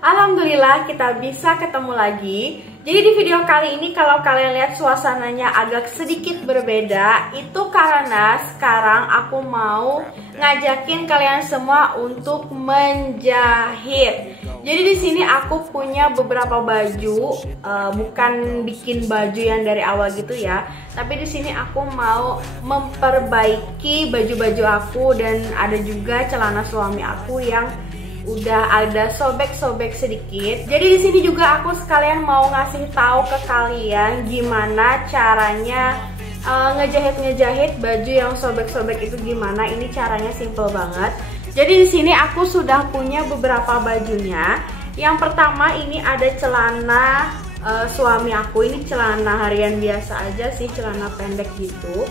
Alhamdulillah kita bisa ketemu lagi. Jadi di video kali ini kalau kalian lihat suasananya agak sedikit berbeda, itu karena sekarang aku mau ngajakin kalian semua untuk menjahit. Jadi di sini aku punya beberapa baju, bukan bikin baju yang dari awal gitu ya, tapi di sini aku mau memperbaiki baju-baju aku dan ada juga celana suami aku yang udah ada sobek-sobek sedikit. Jadi di sini juga aku sekalian mau ngasih tahu ke kalian gimana caranya ngejahit baju yang sobek-sobek itu gimana. Ini caranya simple banget. Jadi di sini aku sudah punya beberapa bajunya. Yang pertama ini ada celana suami aku. Ini celana harian biasa aja sih, celana pendek gitu.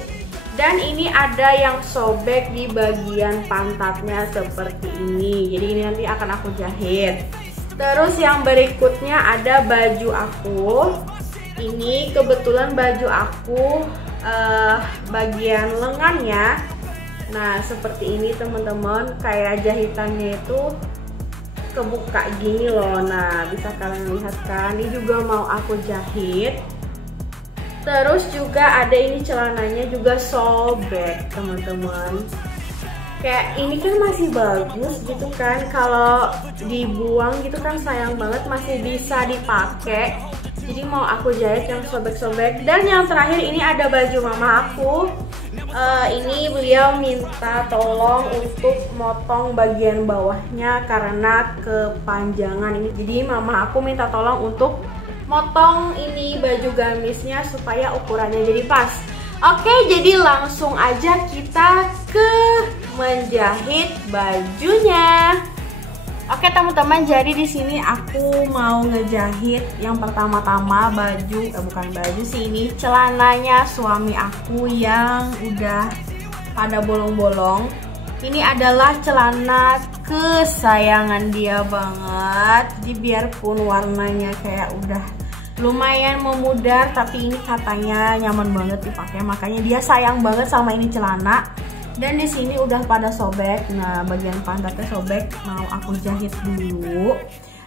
Dan ini ada yang sobek di bagian pantatnya seperti ini. Jadi ini nanti akan aku jahit. Terus yang berikutnya ada baju aku. Ini kebetulan baju aku bagian lengannya. Nah seperti ini teman-teman, kayak jahitannya itu kebuka gini loh. Nah bisa kalian lihat kan, ini juga mau aku jahit. Terus juga ada ini celananya juga sobek teman-teman. Kayak ini kan masih bagus gitu kan, kalau dibuang gitu kan sayang banget, masih bisa dipakai. Jadi mau aku jahit yang sobek-sobek. Dan yang terakhir ini ada baju mama aku. Ini beliau minta tolong untuk motong bagian bawahnya karena kepanjangan ini. Jadi mama aku minta tolong untuk motong ini baju gamisnya supaya ukurannya jadi pas. Oke, jadi langsung aja kita ke menjahit bajunya. Oke teman-teman, jadi di sini aku mau ngejahit yang pertama-tama baju, bukan baju sih, ini celananya suami aku yang udah pada bolong-bolong. Ini adalah celana kesayangan dia banget. Jadi biarpun warnanya kayak udah lumayan memudar, tapi ini katanya nyaman banget dipakai, makanya dia sayang banget sama ini celana. Dan di sini udah pada sobek. Nah, bagian pantatnya sobek, mau aku jahit dulu.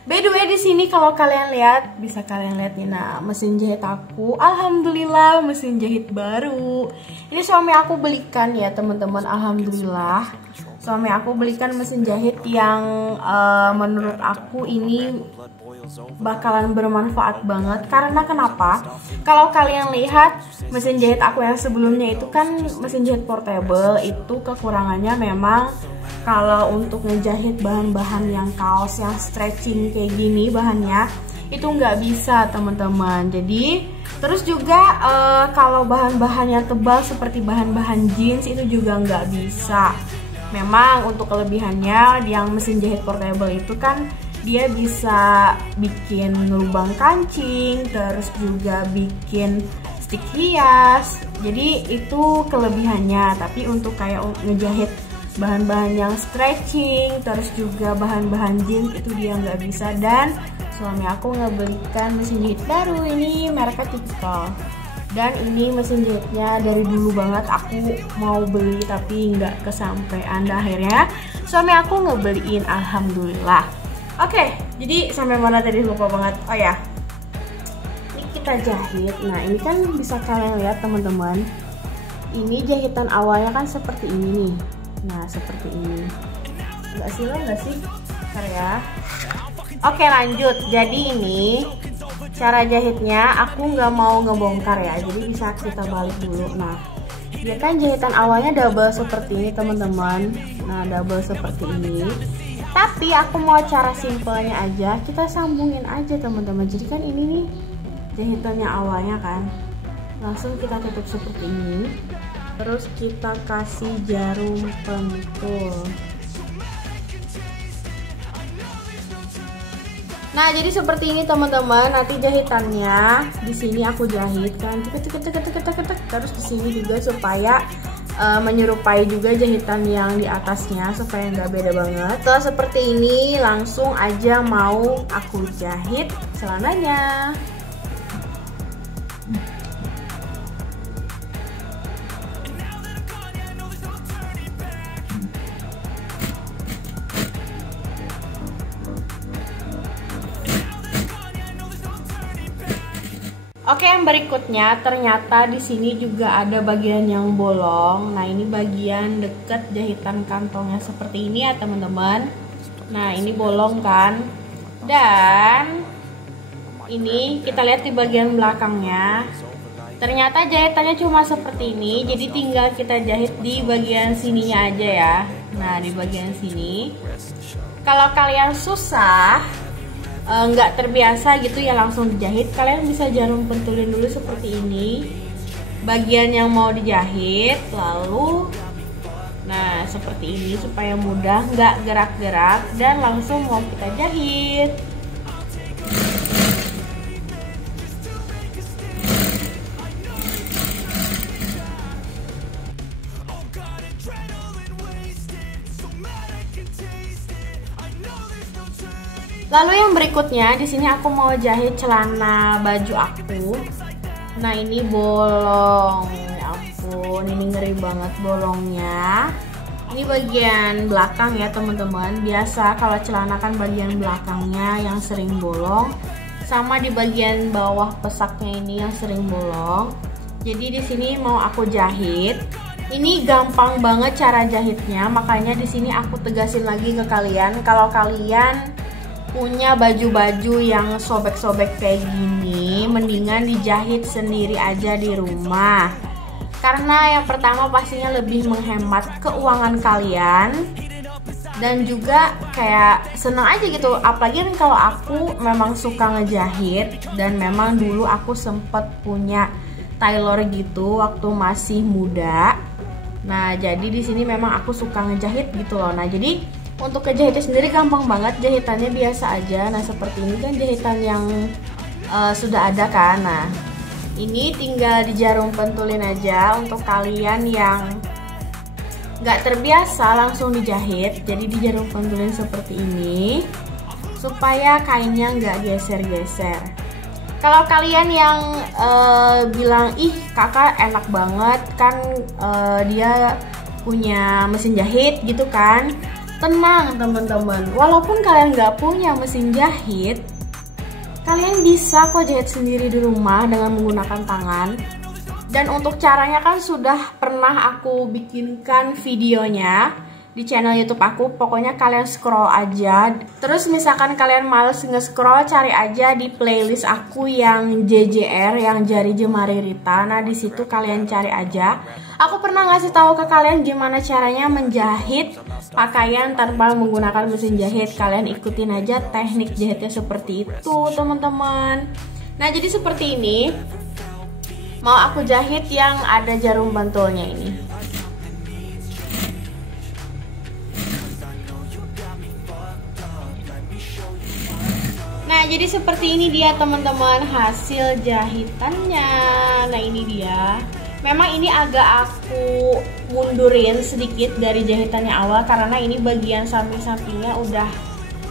By the way, di sini kalau kalian lihat, bisa kalian lihat nih, nah mesin jahit aku, alhamdulillah mesin jahit baru. Ini suami aku belikan ya teman-teman, alhamdulillah. Suami aku belikan mesin jahit yang menurut aku ini bakalan bermanfaat banget. Karena kenapa? Kalau kalian lihat mesin jahit aku yang sebelumnya itu kan mesin jahit portable, itu kekurangannya memang kalau untuk ngejahit bahan-bahan yang kaos yang stretching kayak gini bahannya itu nggak bisa teman-teman. Jadi terus juga kalau bahan-bahan yang tebal seperti bahan-bahan jeans itu juga nggak bisa. Memang untuk kelebihannya yang mesin jahit portable itu kan dia bisa bikin lubang kancing, terus juga bikin stick hias. Jadi itu kelebihannya. Tapi untuk kayak ngejahit bahan-bahan yang stretching, terus juga bahan-bahan jeans itu dia nggak bisa. Dan suami aku ngebelikan mesin jahit baru, ini mereknya Typical. Dan ini mesin jahitnya dari dulu banget aku mau beli tapi nggak kesampaian. Akhirnya suami aku ngebeliin, alhamdulillah. Oke, jadi sampai mana tadi, lupa banget. Oh ya, ini kita jahit. Nah ini kan bisa kalian lihat teman-teman, ini jahitan awalnya kan seperti ini nih. Nah seperti ini, nggak silau nggak sih? Bentar ya. Oke lanjut, jadi ini cara jahitnya aku nggak mau ngebongkar ya, jadi bisa kita balik dulu. Nah dia kan jahitan awalnya double seperti ini teman-teman. Nah double seperti ini, tapi aku mau cara simpelnya aja, kita sambungin aja teman-teman. Jadi kan ini nih jahitannya awalnya kan, langsung kita tutup seperti ini. Terus kita kasih jarum pentul. Nah jadi seperti ini teman-teman. Nanti jahitannya di sini aku jahit kan, terus di sini juga supaya menyerupai juga jahitan yang di atasnya supaya nggak beda banget. Setelah seperti ini langsung aja mau aku jahit celananya. Oke, yang berikutnya ternyata di sini juga ada bagian yang bolong. Nah, ini bagian deket jahitan kantongnya seperti ini ya teman-teman. Nah, ini bolong kan. Dan ini kita lihat di bagian belakangnya. Ternyata jahitannya cuma seperti ini. Jadi tinggal kita jahit di bagian sininya aja ya. Nah, di bagian sini. Kalau kalian susah, nggak terbiasa gitu ya langsung dijahit, kalian bisa jarum pentulin dulu seperti ini bagian yang mau dijahit, lalu nah seperti ini supaya mudah, nggak gerak-gerak dan langsung mau kita jahit. Lalu yang berikutnya di sini aku mau jahit celana baju aku. Nah, ini bolong. Ya ampun, ini ngeri banget bolongnya. Ini bagian belakang ya, teman-teman. Biasa kalau celana kan bagian belakangnya yang sering bolong, sama di bagian bawah pesaknya ini yang sering bolong. Jadi di sini mau aku jahit. Ini gampang banget cara jahitnya, makanya di sini aku tegasin lagi ke kalian, kalau kalian punya baju-baju yang sobek-sobek kayak gini, mendingan dijahit sendiri aja di rumah. Karena yang pertama pastinya lebih menghemat keuangan kalian, dan juga kayak seneng aja gitu. Apalagi kalau aku memang suka ngejahit, dan memang dulu aku sempet punya tailor gitu waktu masih muda. Nah, jadi di sini memang aku suka ngejahit gitu loh. Nah, jadi untuk kejahitnya sendiri gampang banget, jahitannya biasa aja. Nah, seperti ini kan jahitan yang sudah ada kan. Nah, ini tinggal di jarum pentulin aja untuk kalian yang nggak terbiasa langsung dijahit. Jadi di jarum pentulin seperti ini supaya kainnya nggak geser-geser. Kalau kalian yang bilang, ih kakak enak banget kan, dia punya mesin jahit gitu kan, tenang teman-teman, walaupun kalian nggak punya mesin jahit, kalian bisa kok jahit sendiri di rumah dengan menggunakan tangan. Dan untuk caranya kan sudah pernah aku bikinkan videonya di channel YouTube aku. Pokoknya kalian scroll aja. Terus misalkan kalian males nge-scroll, cari aja di playlist aku yang JJR, yang Jari Jemari Rita. Nah, di situ kalian cari aja. Aku pernah ngasih tahu ke kalian gimana caranya menjahit pakaian tanpa menggunakan mesin jahit. Kalian ikutin aja teknik jahitnya seperti itu, teman-teman. Nah, jadi seperti ini. Mau aku jahit yang ada jarum pentulnya ini. Nah, jadi seperti ini dia teman-teman hasil jahitannya. Nah, ini dia. Memang ini agak aku mundurin sedikit dari jahitannya awal, karena ini bagian samping-sampingnya udah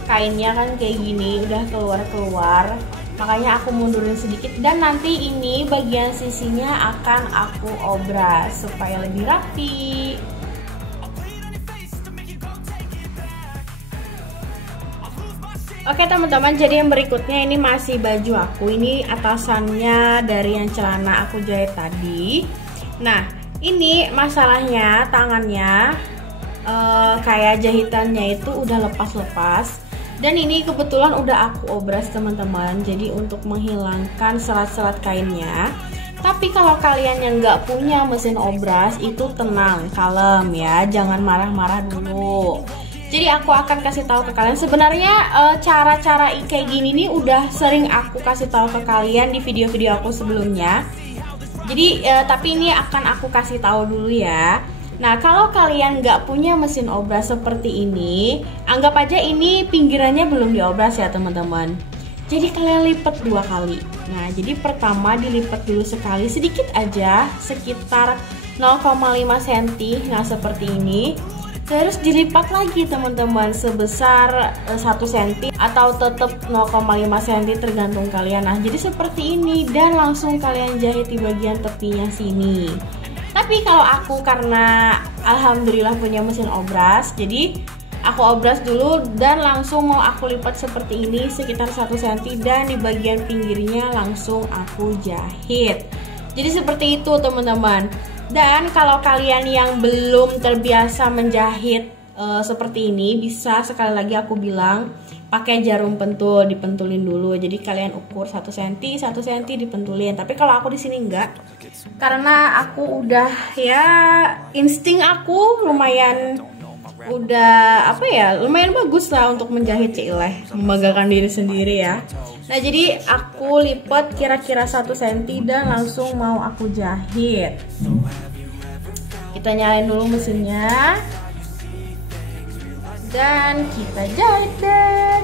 kainnya kan kayak gini, udah keluar-keluar. Makanya aku mundurin sedikit, dan nanti ini bagian sisinya akan aku obras supaya lebih rapi. Oke teman-teman, jadi yang berikutnya ini masih baju aku. Ini atasannya dari yang celana aku jahit tadi. Nah, ini masalahnya tangannya kayak jahitannya itu udah lepas-lepas. Dan ini kebetulan udah aku obras teman-teman. Jadi untuk menghilangkan serat-serat kainnya. Tapi kalau kalian yang nggak punya mesin obras, itu tenang, kalem ya, jangan marah-marah dulu. Jadi aku akan kasih tahu ke kalian. Sebenarnya cara-cara kayak gini nih udah sering aku kasih tahu ke kalian di video-video aku sebelumnya. Jadi tapi ini akan aku kasih tahu dulu ya. Nah, kalau kalian nggak punya mesin obras seperti ini, anggap aja ini pinggirannya belum diobras ya teman-teman. Jadi kalian lipat 2 kali. Nah, jadi pertama dilipat dulu sekali, sedikit aja, sekitar 0,5 cm. Nah, seperti ini. Terus dilipat lagi teman-teman sebesar 1 cm atau tetap 0,5 cm tergantung kalian. Nah, jadi seperti ini dan langsung kalian jahit di bagian tepinya sini. Tapi kalau aku karena alhamdulillah punya mesin obras, jadi aku obras dulu dan langsung mau aku lipat seperti ini sekitar 1 cm, dan di bagian pinggirnya langsung aku jahit. Jadi seperti itu teman-teman. Dan kalau kalian yang belum terbiasa menjahit seperti ini, bisa sekali lagi aku bilang pakai jarum pentul, dipentulin dulu. Jadi kalian ukur 1 cm, 1 cm dipentulin. Tapi kalau aku di sini enggak, karena aku udah ya insting aku lumayan lumayan bagus lah untuk menjahit cileh, membanggakan diri sendiri ya. Nah jadi aku lipat kira-kira 1 cm dan langsung mau aku jahit. Kita nyalain dulu mesinnya dan kita jahit deh.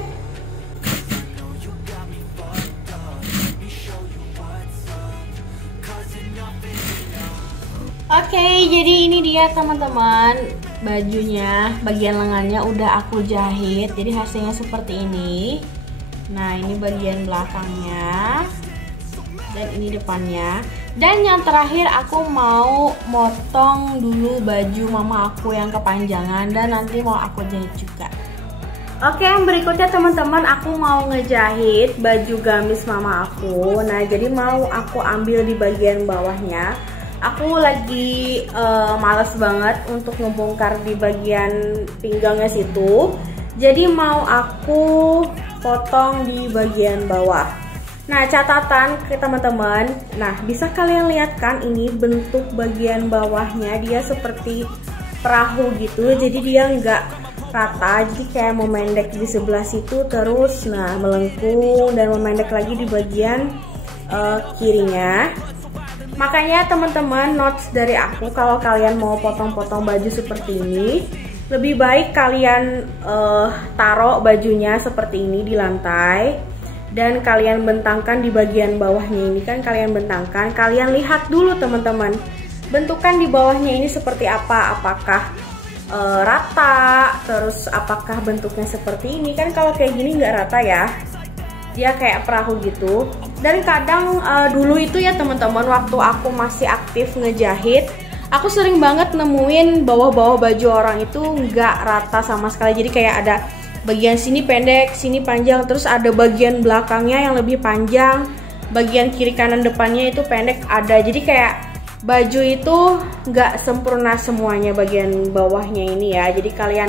Oke, jadi ini dia teman-teman bajunya, bagian lengannya udah aku jahit, jadi hasilnya seperti ini. Nah ini bagian belakangnya dan ini depannya. Dan yang terakhir aku mau motong dulu baju mama aku yang kepanjangan dan nanti mau aku jahit juga. Oke, yang berikutnya teman-teman, aku mau ngejahit baju gamis mama aku. Nah jadi mau aku ambil di bagian bawahnya. Aku lagi males banget untuk ngebongkar di bagian pinggangnya situ. Jadi mau aku potong di bagian bawah. Nah catatan ke teman-teman, nah bisa kalian lihat kan ini bentuk bagian bawahnya dia seperti perahu gitu. Jadi dia nggak rata, jadi kayak memendek di sebelah situ terus nah melengkung dan memendek lagi di bagian kirinya. Makanya teman-teman, notes dari aku, kalau kalian mau potong-potong baju seperti ini, lebih baik kalian taruh bajunya seperti ini di lantai dan kalian bentangkan di bagian bawahnya ini kan, kalian bentangkan, kalian lihat dulu teman-teman bentukan di bawahnya ini seperti apa, apakah rata, terus apakah bentuknya seperti ini kan. Kalau kayak gini nggak rata ya, dia kayak perahu gitu. Dan kadang dulu itu ya teman-teman, waktu aku masih aktif ngejahit, aku sering banget nemuin bawah-bawah baju orang itu nggak rata sama sekali. Jadi kayak ada bagian sini pendek, sini panjang, terus ada bagian belakangnya yang lebih panjang, bagian kiri kanan depannya itu pendek ada. Jadi kayak baju itu nggak sempurna semuanya bagian bawahnya ini ya. Jadi kalian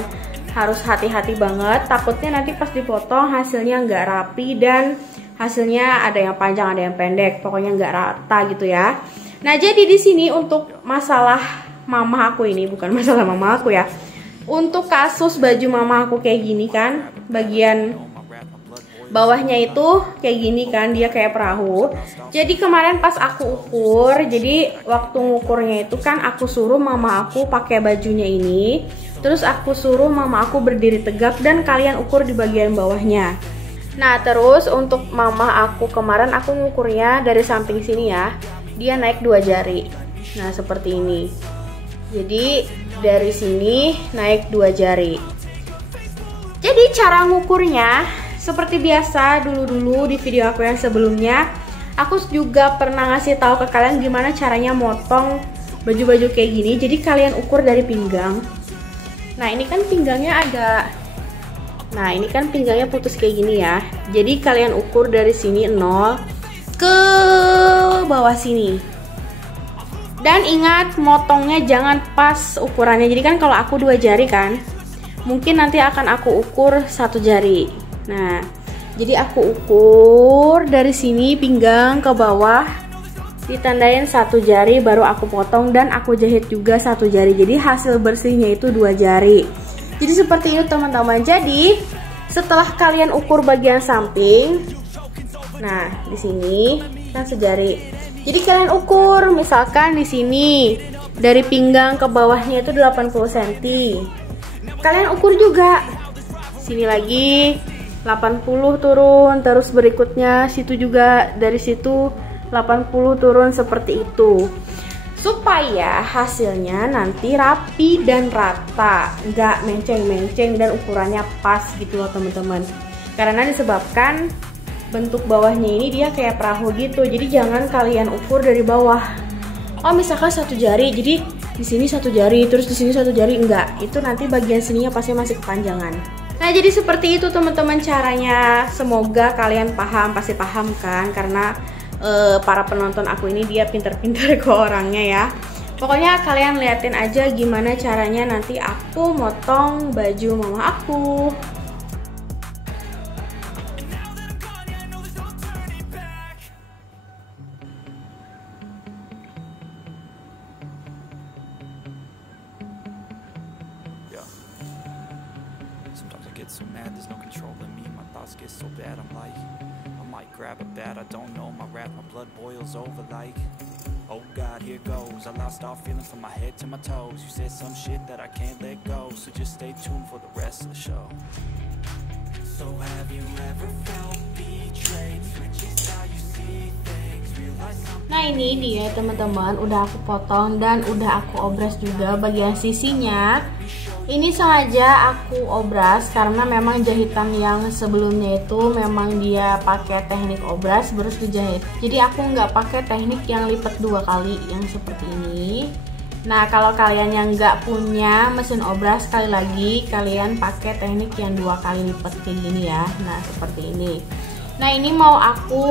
harus hati-hati banget, takutnya nanti pas dipotong hasilnya nggak rapi dan hasilnya ada yang panjang ada yang pendek, pokoknya nggak rata gitu ya. Nah jadi di sini untuk masalah mama aku ini, bukan masalah mama aku ya, untuk kasus baju mama aku kayak gini kan, bagian bawahnya itu kayak gini kan, dia kayak perahu. Jadi kemarin pas aku ukur, jadi waktu ngukurnya itu kan aku suruh mama aku pakai bajunya ini, terus aku suruh mama aku berdiri tegak dan kalian ukur di bagian bawahnya. Nah terus untuk mama aku kemarin aku ngukurnya dari samping sini ya, dia naik 2 jari. Nah seperti ini. Jadi dari sini naik 2 jari. Jadi cara ngukurnya seperti biasa dulu-dulu di video aku yang sebelumnya, aku juga pernah ngasih tahu ke kalian gimana caranya motong baju-baju kayak gini. Jadi kalian ukur dari pinggang. Nah ini kan pinggangnya nah ini kan pinggangnya putus kayak gini ya. Jadi kalian ukur dari sini 0 ke bawah sini. Dan ingat motongnya jangan pas ukurannya. Jadi kan kalau aku 2 jari kan, mungkin nanti akan aku ukur 1 jari. Nah jadi aku ukur dari sini pinggang ke bawah, ditandain 1 jari, baru aku potong dan aku jahit juga 1 jari. Jadi hasil bersihnya itu 2 jari. Jadi seperti itu teman-teman. Jadi setelah kalian ukur bagian samping, nah di sini kan sejari. Jadi kalian ukur misalkan di sini dari pinggang ke bawahnya itu 80 cm. Kalian ukur juga sini lagi 80 turun, terus berikutnya situ juga dari situ 80 turun, seperti itu. Supaya hasilnya nanti rapi dan rata, nggak menceng-menceng dan ukurannya pas gitu loh teman-teman. Karena disebabkan bentuk bawahnya ini dia kayak perahu gitu, jadi jangan kalian ukur dari bawah. Oh misalkan 1 jari, jadi di sini 1 jari, terus di sini 1 jari, enggak. Itu nanti bagian sininya pasti masih kepanjangan. Nah, jadi seperti itu teman-teman caranya. Semoga kalian paham, pasti paham kan? Karena para penonton aku ini dia pinter-pinter kok orangnya ya. Pokoknya kalian liatin aja gimana caranya nanti aku motong baju mama aku. Sometimes I get so mad, there's no controlling me. My thoughts get so bad, I'm like, I might grab a bat, I don't know. My wrath, my blood boils over like, oh God, here goes. I lost all feeling from my head to my toes. You said some shit that I can't let go, so just stay tuned for the rest of the show. So have you ever felt betrayed? Switches how you see things, realize something. Nah, ini dia teman-teman, udah aku potong dan udah aku obras juga bagian sisinya. Ini sengaja aku obras karena memang jahitan yang sebelumnya itu memang dia pakai teknik obras terus dijahit. Jadi aku nggak pakai teknik yang lipat 2 kali yang seperti ini. Nah, kalau kalian yang nggak punya mesin obras, sekali lagi kalian pakai teknik yang 2 kali lipat kayak gini ya. Nah, seperti ini. Nah, ini mau aku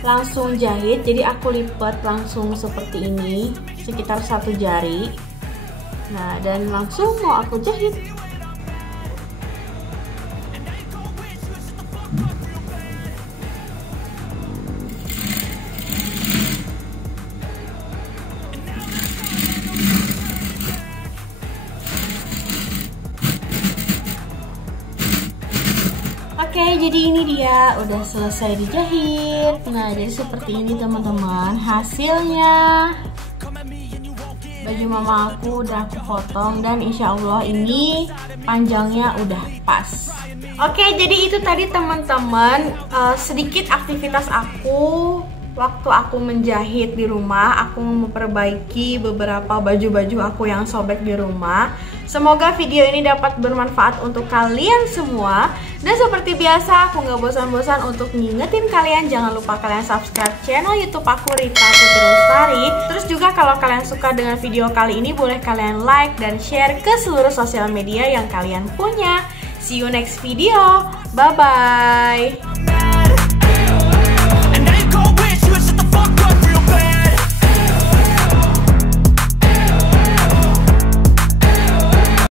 langsung jahit, jadi aku lipat langsung seperti ini sekitar 1 jari. Nah, dan langsung mau aku jahit. Oke, jadi ini dia udah selesai dijahit. Nah, jadi seperti ini teman-teman hasilnya. Baju mama aku udah aku potong dan insya Allah ini panjangnya udah pas. Oke, jadi itu tadi teman-teman sedikit aktivitas aku waktu aku menjahit di rumah. Aku memperbaiki beberapa baju-baju aku yang sobek di rumah. Semoga video ini dapat bermanfaat untuk kalian semua. Dan seperti biasa, aku gak bosan-bosan untuk ngingetin kalian, jangan lupa kalian subscribe channel YouTube aku, Rita Putri Lestari. Terus juga kalau kalian suka dengan video kali ini, boleh kalian like dan share ke seluruh sosial media yang kalian punya. See you next video. Bye-bye.